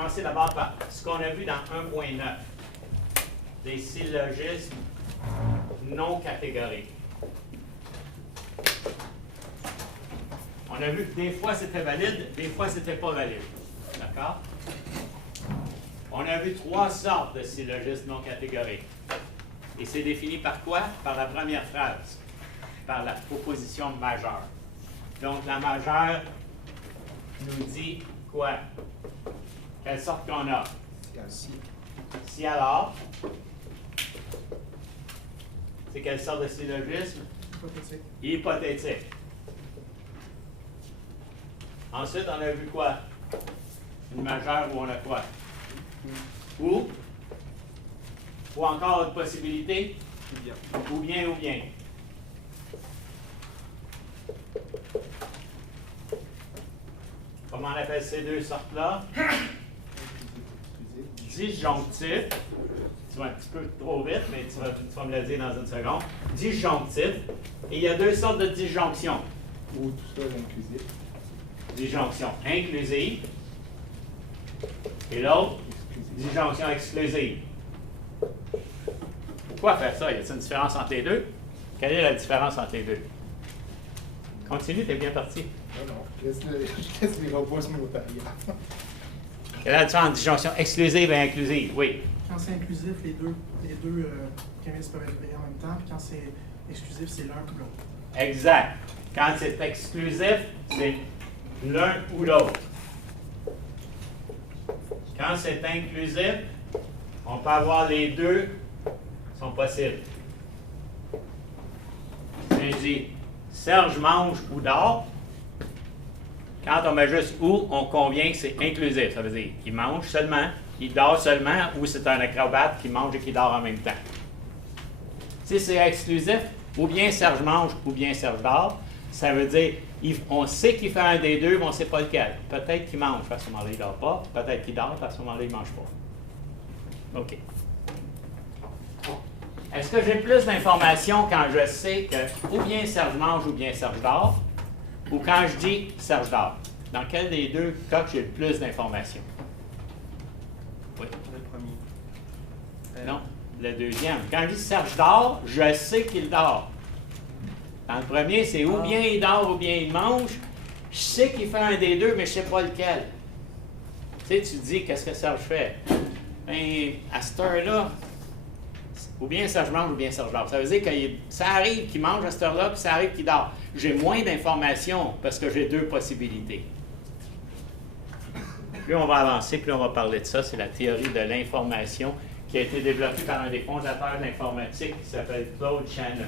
commencer d'abord par ce qu'on a vu dans 1.9, des syllogismes non catégoriques. On a vu que des fois c'était valide, des fois c'était pas valide. D'accord? On a vu 3 sortes de syllogismes non catégoriques. Et c'est défini par quoi? Par la première phrase, par la proposition majeure. Donc la majeure nous dit quoi? Quelle sorte qu'on a? Si alors. C'est quelle sorte de syllogisme? Hypothétique. Hypothétique. Ensuite, on a vu quoi? Une majeure où on a quoi? Ou encore une possibilité? Ou bien. Comment on appelle ces deux sortes-là? Disjonctif. Tu vas un petit peu trop vite, mais tu vas me le dire dans une seconde. Disjonctif. Et il y a 2 sortes de disjonctions. Ou tout ça inclusif. Disjonction inclusive. Et l'autre, disjonction exclusive. Pourquoi faire ça? Y a-t-il une différence entre les deux? Quelle est la différence entre les deux? Continue, t'es bien parti. Non, je laisse les robots se monter. Quelle est la différence entre disjonction exclusive et inclusive? Oui. Quand c'est inclusif, les deux prémices peuvent être vraies en même temps, puis quand c'est exclusif, c'est l'un ou l'autre. Exact. Quand c'est exclusif, c'est l'un ou l'autre. Quand c'est inclusif, on peut avoir les deux sont possibles. Si je dis Serge mange ou dort, quand on met juste ou, on convient que c'est inclusif. Ça veut dire il mange seulement, il dort seulement, ou c'est un acrobate qui mange et qui dort en même temps. Si c'est exclusif, ou bien Serge mange ou bien Serge dort, ça veut dire on sait qu'il fait un des deux, mais on ne sait pas lequel. Peut-être qu'il mange, à ce moment-là, il ne dort pas. Peut-être qu'il dort, à ce moment-là, il ne mange pas. OK. Est-ce que j'ai plus d'informations quand je sais que ou bien Serge mange ou bien Serge dort, ou quand je dis Serge dort? Dans quel des deux cas j'ai le plus d'informations? Oui. Le premier. Non, le deuxième. Quand je dis Serge dort, je sais qu'il dort. Dans le premier, c'est ou bien il dort ou bien il mange. Je sais qu'il fait un des deux, mais je ne sais pas lequel. Tu sais, tu dis, qu'est-ce que Serge fait? Bien, à cette heure-là, ou bien Serge mange ou bien Serge dort. Ça veut dire que ça arrive qu'il mange à cette heure-là, puis ça arrive qu'il dort. J'ai moins d'informations parce que j'ai 2 possibilités. Plus on va avancer, plus on va parler de ça. C'est la théorie de l'information qui a été développée par un des fondateurs de l'informatique qui s'appelle Claude Shannon.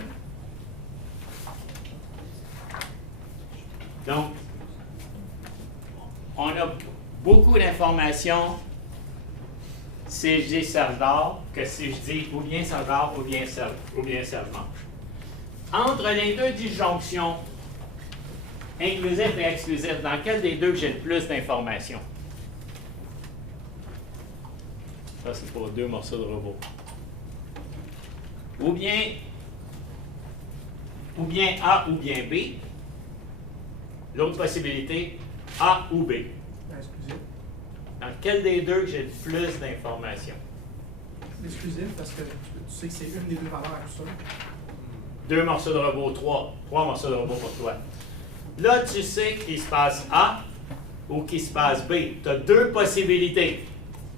Donc, on a beaucoup d'informations si je dis Serge dort que si je dis ou bien Serge dort ou bien Serge mange. Entre les deux disjonctions, inclusif et exclusif, dans quel des deux j'ai le plus d'informations? Ça, c'est pour 2 morceaux de robot. Ou bien A ou bien B. L'autre possibilité, A ou B. Exclusif. Dans quel des deux j'ai le plus d'informations? Exclusif, parce que tu sais que c'est une des deux valeurs à tout ça. 2 morceaux de robot, 3 morceaux de robot pour toi. Là, tu sais qu'il se passe A ou qu'il se passe B. Tu as 2 possibilités.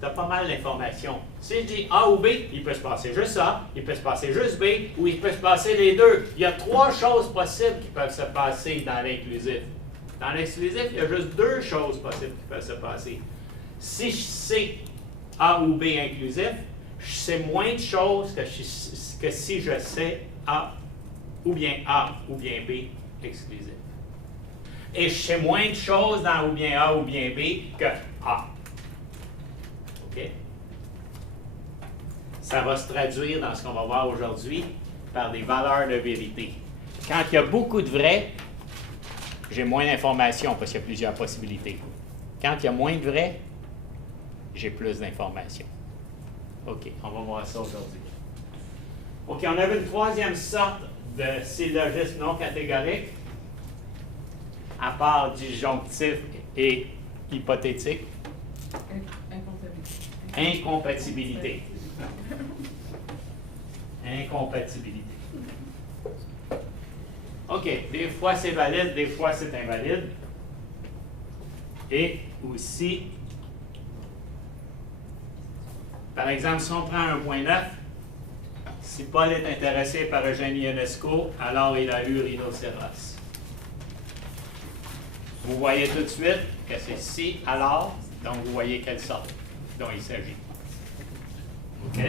Tu as pas mal d'informations. Si je dis A ou B, il peut se passer juste A, il peut se passer juste B, ou il peut se passer les deux. Il y a 3 choses possibles qui peuvent se passer dans l'inclusif. Dans l'exclusif, il y a juste 2 choses possibles qui peuvent se passer. Si je sais A ou B inclusif, je sais moins de choses que si je sais A ou bien B exclusif. Et je sais moins de choses dans ou bien A ou bien B que A. OK? Ça va se traduire dans ce qu'on va voir aujourd'hui par des valeurs de vérité. Quand il y a beaucoup de vrais, j'ai moins d'informations parce qu'il y a plusieurs possibilités. Quand il y a moins de vrais, j'ai plus d'informations. OK, on va voir ça aujourd'hui. OK, on avait une 3e sorte de syllogisme non catégorique, à part disjonctif et hypothétique. Inconclusif. Incompatibilité. Incompatibilité. OK. Des fois, c'est valide, des fois, c'est invalide. Et aussi, par exemple, si on prend 1.9, si Paul est intéressé par Eugène Ionesco, alors il a eu rhinocéros. Vous voyez tout de suite que c'est si, alors, donc vous voyez quelle sorte dont il s'agit. OK?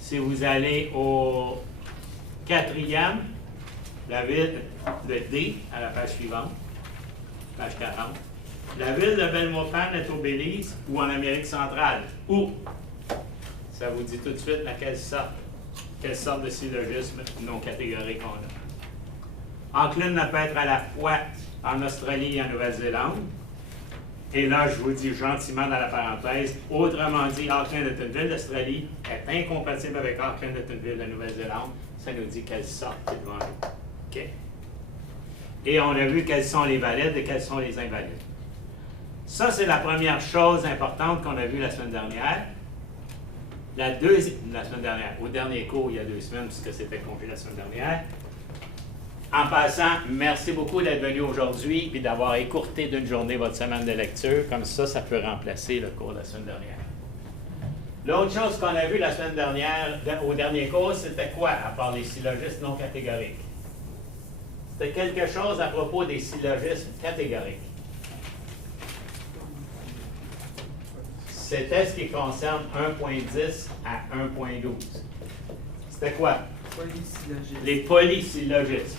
Si vous allez au 4e, la ville, le D, à la page suivante, page 40, la ville de Belmopan est au Belize ou en Amérique centrale. Où? Ça vous dit tout de suite laquelle sorte. Quelle sorte de syllogisme non catégorique on a. Auckland ne peut être à la fois en Australie et en Nouvelle-Zélande. Et là, je vous dis gentiment dans la parenthèse, autrement dit, Auckland est une ville d'Australie, est incompatible avec Auckland est une ville de Nouvelle-Zélande. Ça nous dit quelle sorte est devant nous. OK? Et on a vu quels sont les valides et quels sont les invalides. Ça, c'est la première chose importante qu'on a vue la semaine dernière. La semaine dernière, au dernier cours, il y a 2 semaines, puisque c'était congé la semaine dernière. En passant, merci beaucoup d'être venu aujourd'hui et d'avoir écourté d'une journée votre semaine de lecture. Comme ça peut remplacer le cours de la semaine dernière. L'autre chose qu'on a vue la semaine dernière, au dernier cours, c'était quoi, à part les syllogismes non catégoriques? C'était quelque chose à propos des syllogismes catégoriques. C'était ce qui concerne 1.10 à 1.12. C'était quoi? Polysyllogisme. Les polysyllogismes.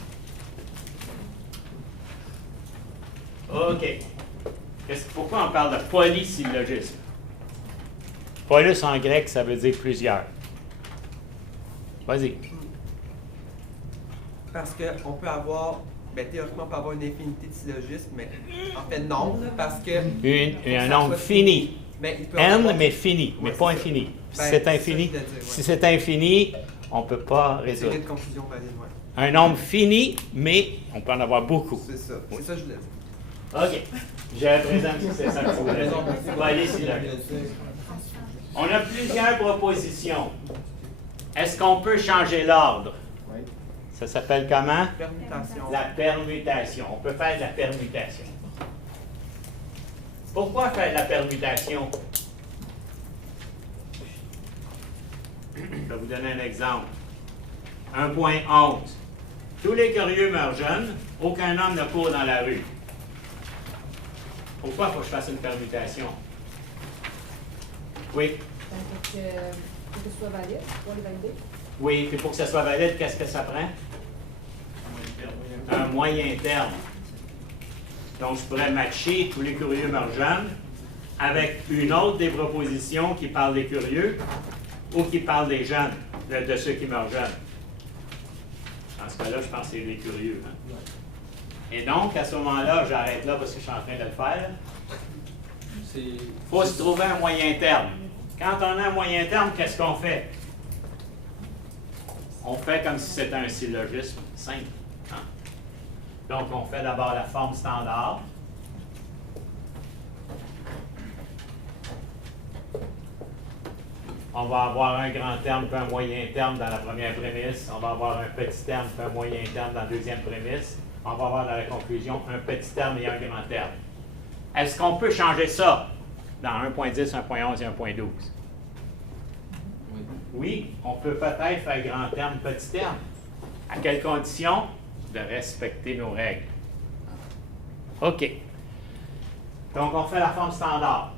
OK. Pourquoi on parle de polysyllogisme? Polys en grec, ça veut dire plusieurs. Vas-y. Parce qu'on peut avoir, théoriquement, on peut avoir une infinité de syllogismes, mais en fait, non, parce que... Un nombre fini. Mais il peut N, avoir... mais fini, mais Ouais, pas c'est ça. infini. Si Ben, c'est c'est infini, ça que je voulais dire, si ouais. c'est infini, on ne peut pas C'est résoudre. une confusion valide, ouais. Un nombre fini, mais on peut en avoir beaucoup. C'est ça. C'est ça que je voulais dire. OK. Je présente que c'est ça que tu voulais dire. Polysyllogisme. On a plusieurs propositions. Est-ce qu'on peut changer l'ordre? Oui. Ça s'appelle comment? Permutation. La permutation. On peut faire de la permutation. Pourquoi faire de la permutation? Je vais vous donner un exemple. 1.11. Tous les curieux meurent jeunes, aucun homme ne court dans la rue. Pourquoi il faut que je fasse une permutation? Oui. Pour que ce soit valide, pour les valider. Oui, puis pour que ça soit valide, qu'est-ce que ça prend? Un moyen terme. Donc, je pourrais matcher tous les curieux meurent jeunes avec une autre des propositions qui parle des curieux ou qui parle des jeunes, de ceux qui meurent jeunes. Dans ce cas-là, je pense que c'est les curieux. Hein? Et donc, à ce moment-là, j'arrête là parce que je suis en train de le faire. Il faut se trouver un moyen terme. Quand on a un moyen terme, qu'est-ce qu'on fait? On fait comme si c'était un syllogisme simple. Hein? Donc, on fait d'abord la forme standard. On va avoir un grand terme puis un moyen terme dans la première prémisse. On va avoir un petit terme puis un moyen terme dans la deuxième prémisse. On va avoir dans la conclusion un petit terme et un grand terme. Est-ce qu'on peut changer ça dans 1.10, 1.11 et 1.12? Oui, on peut peut-être faire grand terme, petit terme. À quelles conditions? De respecter nos règles. OK. Donc, on fait la forme standard.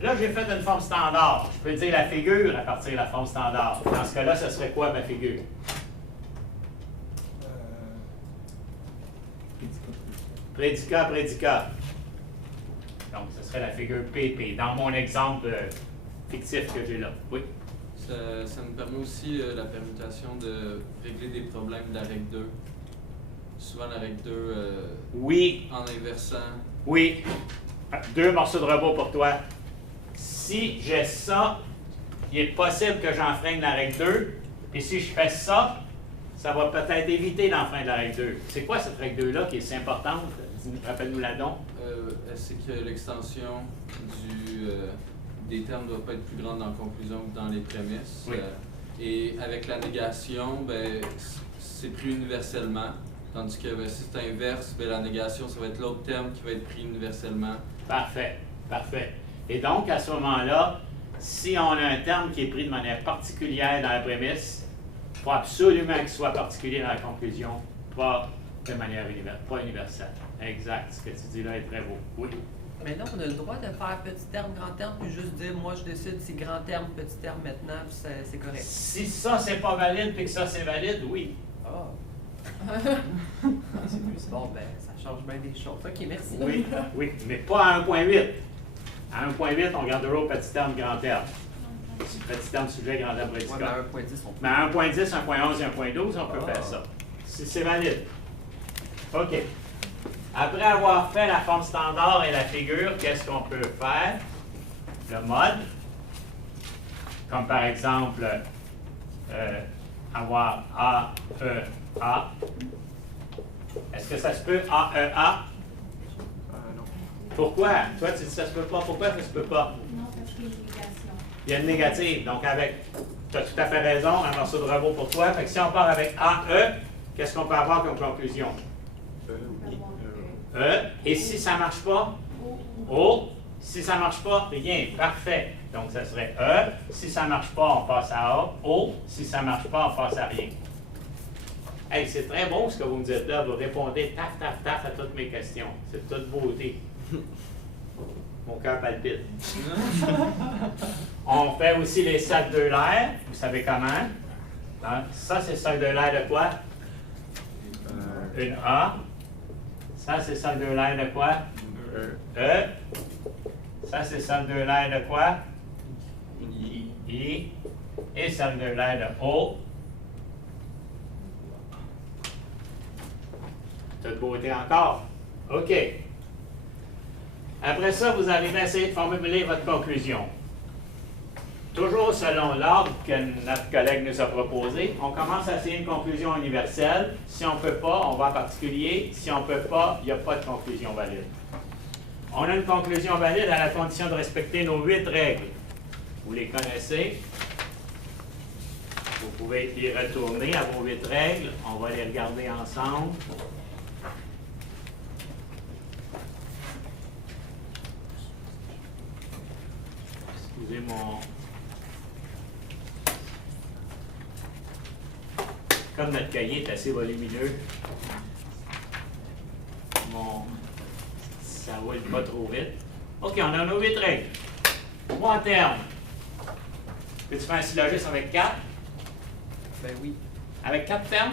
Là, j'ai fait une forme standard. Je peux dire la figure à partir de la forme standard. Dans ce cas-là, ce serait quoi ma figure? Prédicat, prédicat. Donc, ce serait la figure PP. Dans mon exemple fictif que j'ai là. Oui? Ça nous permet aussi la permutation de régler des problèmes de la règle 2. Souvent, la règle 2, Oui. en inversant. Oui. 2 morceaux de robot pour toi. Si j'ai ça, il est possible que j'enfreigne la règle 2. Et si je fais ça, ça va peut-être éviter d'enfreindre la règle 2. C'est quoi cette règle 2-là qui est si importante? Rappelle-nous la donc. C'est que l'extension des termes ne doivent pas être plus grandes dans la conclusion que dans les prémices. Oui. Et avec la négation, ben, c'est pris universellement. Tandis que ben, si c'est inverse, ben, la négation, ça va être l'autre terme qui va être pris universellement. Parfait, parfait. Et donc, à ce moment-là, si on a un terme qui est pris de manière particulière dans la prémisse, il faut absolument qu'il soit particulier dans la conclusion, pas de manière pas universelle. Exact. Ce que tu dis là est très beau. Oui. Mais là, on a le droit de faire petit terme, grand terme, puis juste dire, moi, je décide si grand terme, petit terme maintenant, puis c'est correct. Si ça, c'est pas valide, puis que ça, c'est valide, oui. Ah. Bon, ben, ça change bien des choses. OK, merci. Oui, oui, mais pas à 1.8. À 1.8, on garde toujours petit terme, grand terme. Petit terme, sujet, grand terme, Ouais, prédicat. mais à 1.10, on peut. Mais à 1.10, 1.11 et 1.12, on peut faire ça. Si c'est valide. OK. Après avoir fait la forme standard et la figure, qu'est-ce qu'on peut faire? Le mode. Comme par exemple, avoir A, E, A. Est-ce que ça se peut A, E, A? Non. Pourquoi? Toi, tu dis ça se peut pas. Pourquoi ça se peut pas? Non, parce qu'il y a une négation. Il y a une négative. Donc, tu as tout à fait raison, un morceau de robot pour toi. Fait que si on part avec A, E, qu'est-ce qu'on peut avoir comme conclusion? E. Et si ça ne marche pas? O. Si ça ne marche pas, rien. Parfait. Donc, ça serait E. Si ça ne marche pas, on passe à A. O. Si ça ne marche pas, on passe à rien. Hey, c'est très beau ce que vous me dites là. Vous répondez taf, taf, taf à toutes mes questions. C'est toute beauté. Mon cœur palpite. On fait aussi les cercles de l'air. Vous savez comment? Hein? Ça, c'est cercle de l'air de quoi? Une A. Ça, c'est cercle de l'air de quoi? E. Ça, c'est cercle de l'air de quoi? I. Et cercle de l'air de O. Toute beauté encore. OK. Après ça, vous arrivez à essayer de formuler votre conclusion. Toujours selon l'ordre que notre collègue nous a proposé, on commence à essayer une conclusion universelle. Si on ne peut pas, on va en particulier. Si on ne peut pas, il n'y a pas de conclusion valide. On a une conclusion valide à la condition de respecter nos 8 règles. Vous les connaissez. Vous pouvez y retourner à vos 8 règles. On va les regarder ensemble. Excusez mon... Comme notre cahier est assez volumineux, ça ne roule pas trop vite. OK, on a nos 8 règles. 3 termes. Peux-tu faire un syllogisme avec 4? Ben oui. Avec 4 termes?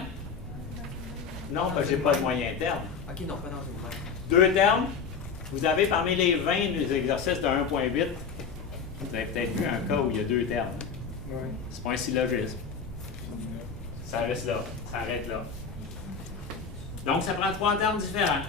Non, parce que je n'ai pas de moyen terme. OK, non, pas dans une main. 2 termes. Vous avez parmi les 20 des exercices de 1.8, vous avez peut-être vu un cas où il y a 2 termes. Ouais. C'est pas un syllogisme. Ça reste là. Ça arrête là. Donc, ça prend 3 termes différents.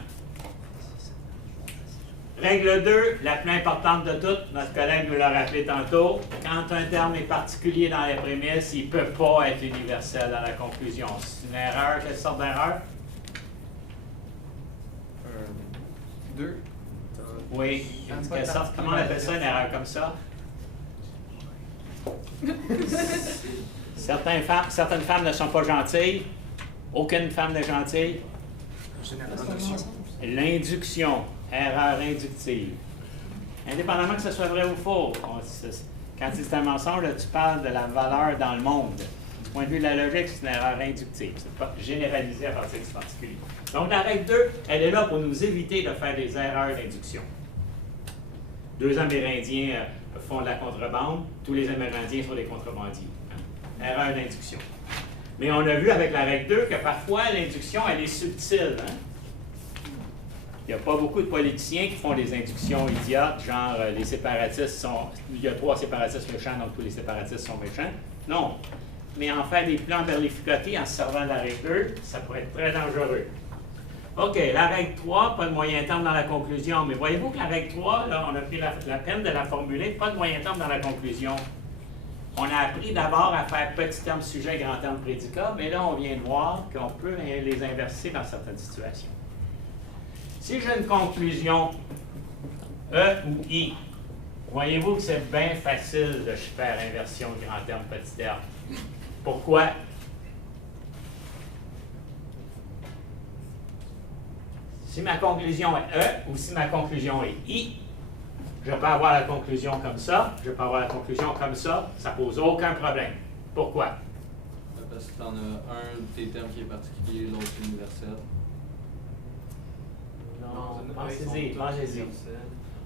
Règle 2, la plus importante de toutes, notre collègue nous l'a rappelé tantôt, quand un terme est particulier dans les prémices, il ne peut pas être universel dans la conclusion. C'est une erreur. Quelle sorte d'erreur? 2. Oui. Quelle sorte? Comment on appelle ça, une erreur comme ça? Certaines femmes ne sont pas gentilles. Aucune femme n'est gentille. L'induction. Erreur inductive. Indépendamment que ce soit vrai ou faux, quand c'est un mensonge, là, tu parles de la valeur dans le monde. Du point de vue de la logique, c'est une erreur inductive. C'est pas généralisé à partir du particulier. Donc, la règle 2, elle est là pour nous éviter de faire des erreurs d'induction. 2 Amérindiens font de la contrebande, tous les Amérindiens sont des contrebandiers. Hein? Erreur d'induction. Mais on a vu avec la règle 2 que parfois l'induction, elle est subtile. Hein? Il n'y a pas beaucoup de politiciens qui font des inductions idiotes, genre les séparatistes sont... Il y a 3 séparatistes méchants, donc tous les séparatistes sont méchants. Non. Mais en faire des plans berlificotés en se servant de la règle 2, ça pourrait être très dangereux. OK, la règle 3, pas de moyen terme dans la conclusion. Mais voyez-vous que la règle 3, là, on a pris la peine de la formuler, pas de moyen terme dans la conclusion. On a appris d'abord à faire petit terme sujet, grand terme prédicat, mais là, on vient de voir qu'on peut les inverser dans certaines situations. Si j'ai une conclusion E ou I, Voyez-vous que c'est bien facile de faire inversion grand terme, petit terme. Pourquoi? Si ma conclusion est E ou si ma conclusion est I, je peux avoir la conclusion comme ça, je peux avoir la conclusion comme ça pose aucun problème. Pourquoi? Parce que tu en as un des termes qui est particulier, l'autre universel. Non, pensez-y.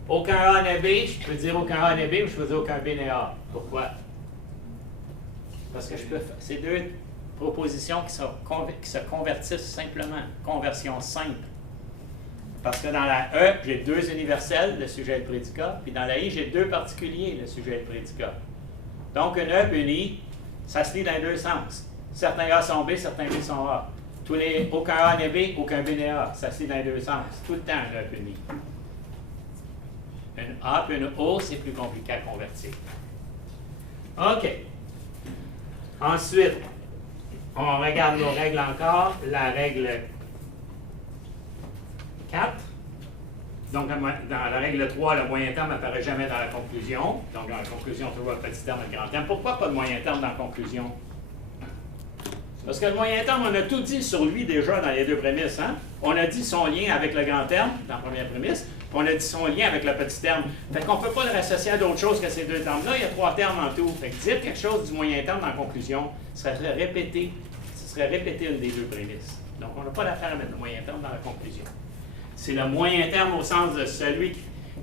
Aucun A n'est B, je peux dire aucun A n'est B ou je peux dire aucun B n'est A. Pourquoi? Parce que je peux faire ces deux propositions qui se convertissent simplement. Conversion simple. Parce que dans la E, j'ai deux universels, le sujet et le prédicat, puis dans la I, j'ai deux particuliers, le sujet et le prédicat. Donc, une E et une I, ça se lit dans les deux sens. Certains A sont B, certains B sont A. Aucun A n'est B, aucun B n'est A. Ça se lit dans les deux sens. Tout le temps, une E et une I. Une A et une O, c'est plus compliqué à convertir. OK. Ensuite, on regarde nos règles encore. La règle 4. Donc, dans la règle 3, le moyen terme n'apparaît jamais dans la conclusion. Donc, dans la conclusion, toujours le petit terme et le grand terme. Pourquoi pas de moyen terme dans la conclusion? Parce que le moyen terme, on a tout dit sur lui déjà dans les deux prémices. Hein? On a dit son lien avec le grand terme dans la première prémisse, puis on a dit son lien avec le petit terme. Fait qu'on ne peut pas le rassocier à d'autres choses que ces deux termes-là. Il y a trois termes en tout. Fait que dire quelque chose du moyen terme dans la conclusion, ce serait répéter une des deux prémisses. Donc, on n'a pas d'affaire à mettre le moyen terme dans la conclusion. C'est le moyen terme au sens de celui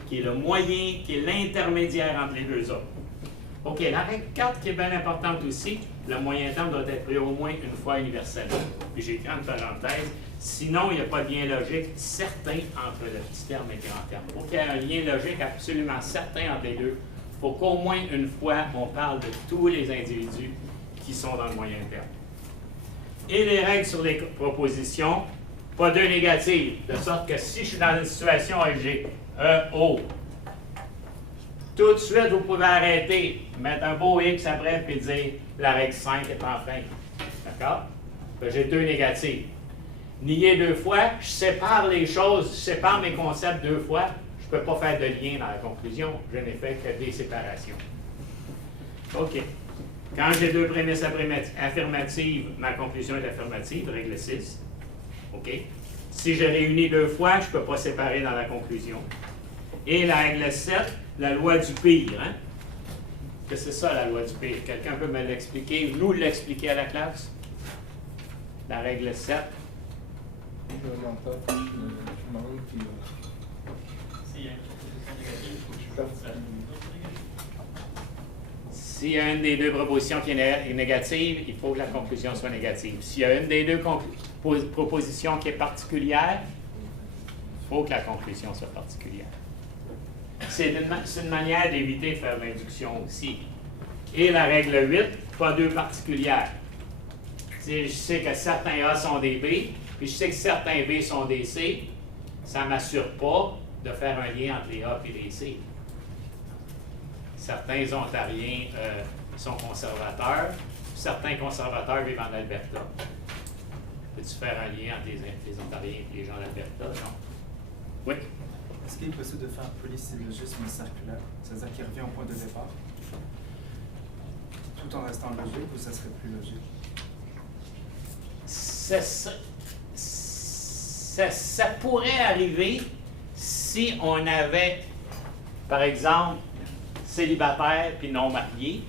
qui est le moyen, qui est l'intermédiaire entre les deux autres. OK, la règle 4 qui est bien importante aussi, le moyen terme doit être pris au moins une fois universel. Puis j'ai écrit entre parenthèses, sinon il n'y a pas de lien logique certain entre le petit terme et le grand terme. Pour qu'il y ait un lien logique absolument certain entre les deux, il faut qu'au moins une fois on parle de tous les individus qui sont dans le moyen terme. Et les règles sur les propositions, pas deux négatives, de sorte que si je suis dans une situation et j'ai E-O, tout de suite, vous pouvez arrêter, mettre un beau X après, puis dire la règle 5 est en frein. D'accord? J'ai deux négatives. Nier deux fois, je sépare les choses, je sépare mes concepts deux fois, je ne peux pas faire de lien dans la conclusion, je n'ai fait que des séparations. OK. Quand j'ai deux prémisses affirmatives, ma conclusion est affirmative, règle 6. OK? Si je réunis deux fois, je ne peux pas séparer dans la conclusion. Et la règle 7, la loi du pire. Hein? Que c'est ça, la loi du pire? Quelqu'un peut me l'expliquer, nous l'expliquer à la classe? La règle 7. Je l'entends, puis je demande, puis je suis parti. S'il y a une des deux propositions qui est négative, il faut que la conclusion soit négative. S'il y a une des deux propositions qui est particulière, il faut que la conclusion soit particulière. C'est une manière d'éviter de faire l'induction aussi. Et la règle 8, pas deux particulières. Je sais que certains A sont des B, puis je sais que certains B sont des C. Ça ne m'assure pas de faire un lien entre les A et les C. Certains ontariens sont conservateurs, certains conservateurs vivent en Alberta. Peux-tu faire un lien entre les ontariens et les gens d'Alberta? Non. Oui? Est-ce qu'il est possible de faire un polysyllogisme circulaire, c'est-à-dire qu'il revient au point de départ, tout en restant logique, ou ça serait plus logique? Ça pourrait arriver si on avait, par exemple, célibataires puis non mariés,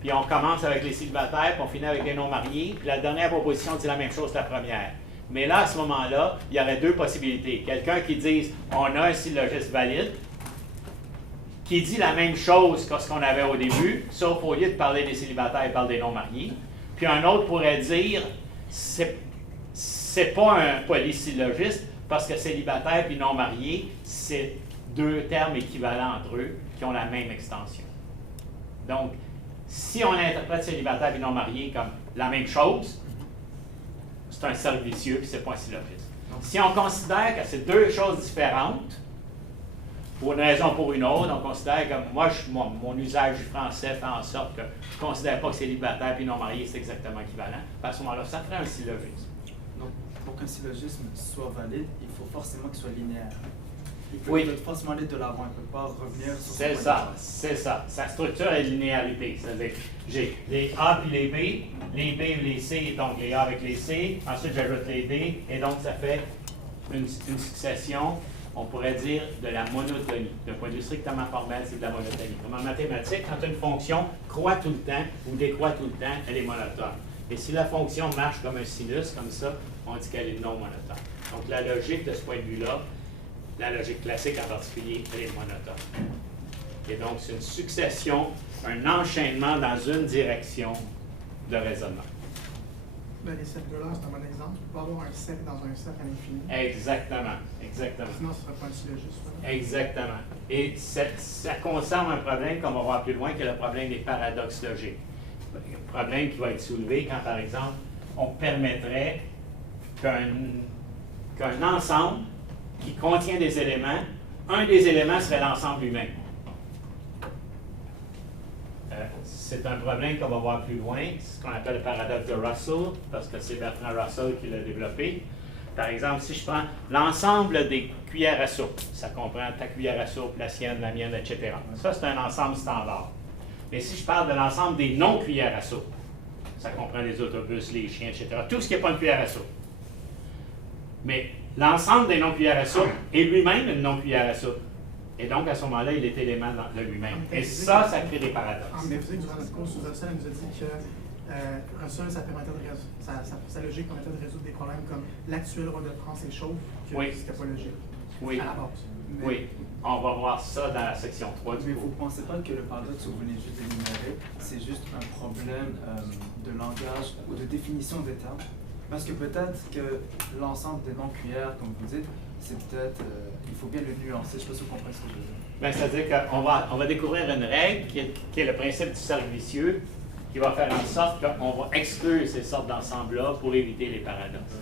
puis on commence avec les célibataires, puis on finit avec les non mariés, puis la dernière proposition dit la même chose que la première. Mais là, à ce moment-là, il y aurait deux possibilités. Quelqu'un qui dise « on a un syllogisme valide », qui dit la même chose que ce qu'on avait au début, sauf au lieu de parler des célibataires, il parle des non-mariés. Puis un autre pourrait dire « c'est pas un polysyllogisme, parce que célibataire puis non-marié, c'est deux termes équivalents entre eux qui ont la même extension. » Donc, si on interprète célibataire et non marié comme la même chose, c'est un cercle vicieux et ce n'est pas un syllogisme. Si on considère que c'est deux choses différentes, pour une raison ou pour une autre, on considère que mon usage du français fait en sorte que je ne considère pas que célibataire et non marié, c'est exactement équivalent, à ce moment-là, ça ferait un syllogisme. Donc, pour qu'un syllogisme soit valide, il faut forcément qu'il soit linéaire. Il peut Oui. de toute façon aller de l'avant, il ne peut pas revenir sur C'est son ça, point de c'est ça. Sa structure est linéarité. C'est-à-dire, j'ai les A puis les B et les C, donc les A avec les C. Ensuite, j'ajoute les D, et donc ça fait une succession, on pourrait dire, de la monotonie. D'un point de vue strictement formel, c'est de la monotonie. Comme en mathématiques, quand une fonction croît tout le temps ou décroît tout le temps, elle est monotone. Et si la fonction marche comme un sinus, comme ça, on dit qu'elle est non monotone. Donc la logique de ce point de vue-là, la logique classique en particulier, elle est monotone. Et donc c'est une succession, un enchaînement dans une direction de raisonnement. Là, les cercles là, c'est un bon exemple. Tu peux avoir un cercle dans un cercle à l'infini. Exactement, exactement. Sinon, ce ne serait pas un syllogisme. Exactement. Et ça concerne un problème qu'on va voir plus loin, que le problème des paradoxes logiques. Un problème qui va être soulevé quand, par exemple, on permettrait qu'un ensemble qui contient des éléments, un des éléments serait l'ensemble lui-même. C'est un problème qu'on va voir plus loin, c'est ce qu'on appelle le paradoxe de Russell, parce que c'est Bertrand Russell qui l'a développé. Par exemple, si je prends l'ensemble des cuillères à soupe, ça comprend ta cuillère à soupe, la sienne, la mienne, etc. Ça, c'est un ensemble standard. Mais si je parle de l'ensemble des non-cuillères à soupe, ça comprend les autobus, les chiens, etc., tout ce qui n'est pas une cuillère à soupe. Mais l'ensemble des non-cuillères à soupe est lui-même une non-cuillère à soupe. Et donc, à ce moment-là, il est élément de lui-même. Et ça crée des paradoxes. En physique, durant notre cours sur Russell, elle nous a dit que Russell, sa logique permettait de résoudre des problèmes comme l'actuel roi de France est chauve, que Oui. c'était pas logique. Oui, À la base. Mais- oui. On va voir ça dans la section 3 du Mais vous cours. ne pensez pas que le paradoxe que vous venez juste d'énumérer, c'est juste un problème de langage ou de définition des termes? Parce que peut-être que l'ensemble des non-cuillères, comme vous dites, c'est peut-être, il faut bien le nuancer. Je ne sais pas si vous comprenez ce que je veux dire. Bien, c'est-à-dire qu'on va découvrir une règle qui est le principe du cercle vicieux, qui va faire en sorte qu'on va exclure ces sortes d'ensembles-là pour éviter les paradoxes.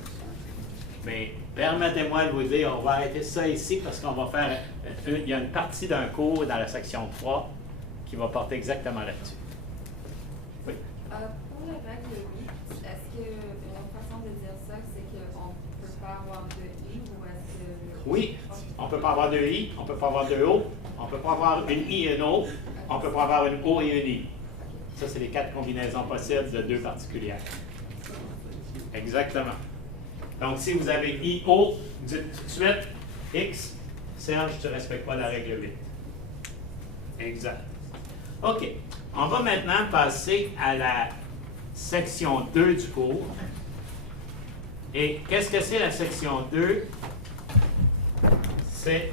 Mais permettez-moi de vous dire, on va arrêter ça ici parce qu'on va faire, il y a une partie d'un cours dans la section 3 qui va porter exactement là-dessus. Oui. Pour la règle 8, est-ce que une autre façon de dire ça, c'est qu'on ne peut pas avoir de i ou est-ce que... Oui, on ne peut pas avoir deux i, on ne peut pas avoir deux o, on ne peut pas avoir une i et une o, on ne peut pas avoir une o et une i. Ça, c'est les 4 combinaisons possibles de 2 particulières. Exactement. Donc, si vous avez I-O, dites tout de suite X, Serge, tu ne respectes pas la règle 8. Exact. OK. On va maintenant passer à la section 2 du cours. Et qu'est-ce que c'est la section 2? C'est